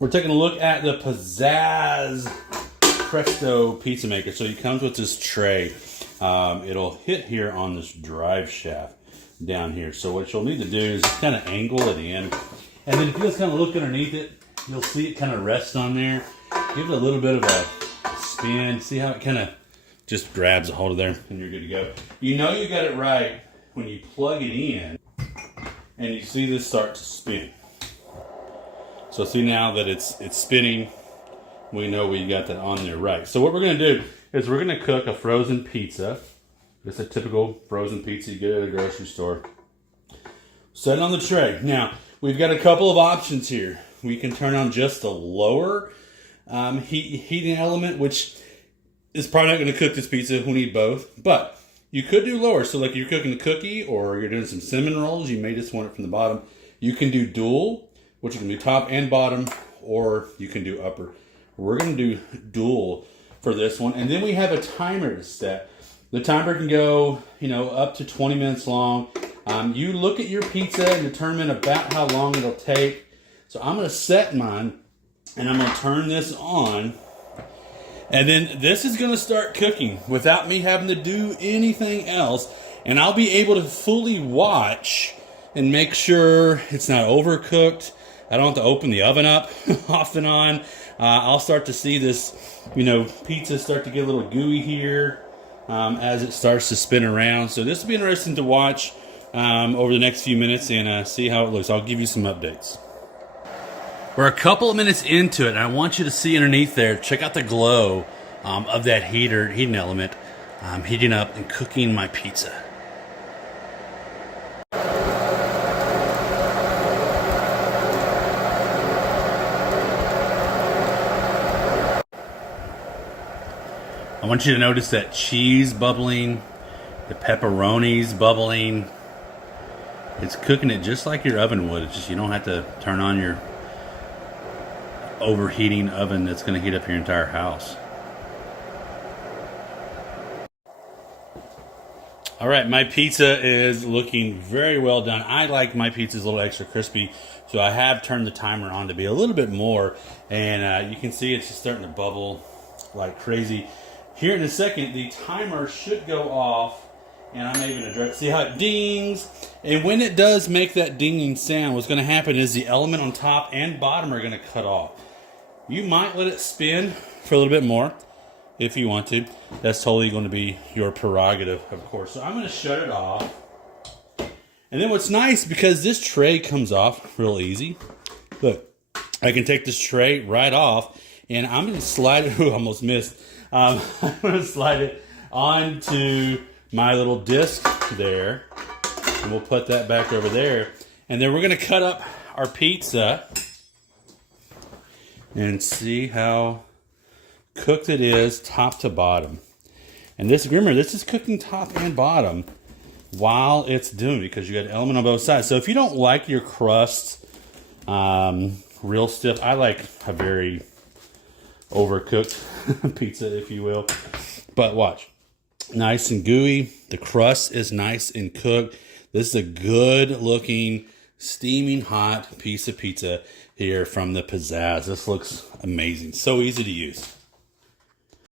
We're taking a look at the Pizzazz Presto pizza maker. So it comes with this tray. It'll hit here on this drive shaft down here. So what you'll need to do is just kind of angle it in. And then if you just kind of look underneath it, you'll see it kind of rest on there. Give it a little bit of a spin. See how it kind of just grabs a hold of there, and you're good to go. You know you got it right when you plug it in and you see this start to spin. So see now that it's spinning, we know we got that on there right. So what we're going to do is we're going to cook a frozen pizza. It's a typical frozen pizza you get at a grocery store. Set it on the tray. Now, we've got a couple of options here. We can turn on just the lower heating element, which is probably not going to cook this pizza. We need both. But you could do lower. So like you're cooking a cookie or you're doing some cinnamon rolls, you may just want it from the bottom. You can do dual, which can be top and bottom, or you can do upper. We're going to do dual for this one. And then we have a timer to set. The timer can go, up to 20 minutes long. You look at your pizza and determine about how long it'll take. So I'm going to set mine, and I'm going to turn this on. And then this is going to start cooking without me having to do anything else. And I'll be able to fully watch and make sure it's not overcooked. I don't have to open the oven up off and on. I'll start to see this, pizza start to get a little gooey here as it starts to spin around. So this will be interesting to watch over the next few minutes and see how it looks. I'll give you some updates. We're a couple of minutes into it, and I want you to see underneath there, check out the glow of that heating element heating up and cooking my pizza. I want you to notice that cheese bubbling, the pepperoni's bubbling. It's cooking it just like your oven would. It's just you don't have to turn on your overheating oven that's going to heat up your entire house. All right, my pizza is looking very well done. I like my pizzas a little extra crispy, so I have turned the timer on to be a little bit more, and you can see it's just starting to bubble like crazy. Here in a second, the timer should go off, and I'm able to see how it dings. And when it does make that dinging sound, what's going to happen is the element on top and bottom are going to cut off. You might let it spin for a little bit more if you want to. That's totally going to be your prerogative, of course. So I'm going to shut it off. And then what's nice, because this tray comes off real easy. Look, I can take this tray right off, and I'm going to slide it. Ooh, almost missed. I'm going to slide it onto my little disc there, and we'll put that back over there. And then we're going to cut up our pizza and see how cooked it is top to bottom. And this, remember, this is cooking top and bottom while it's doing, because you got an element on both sides. So if you don't like your crust real stiff, I like a very overcooked pizza, if you will. But watch, nice and gooey. The crust is nice and cooked. This is a good looking, steaming hot piece of pizza here from the Pizzazz. This looks amazing. So easy to use.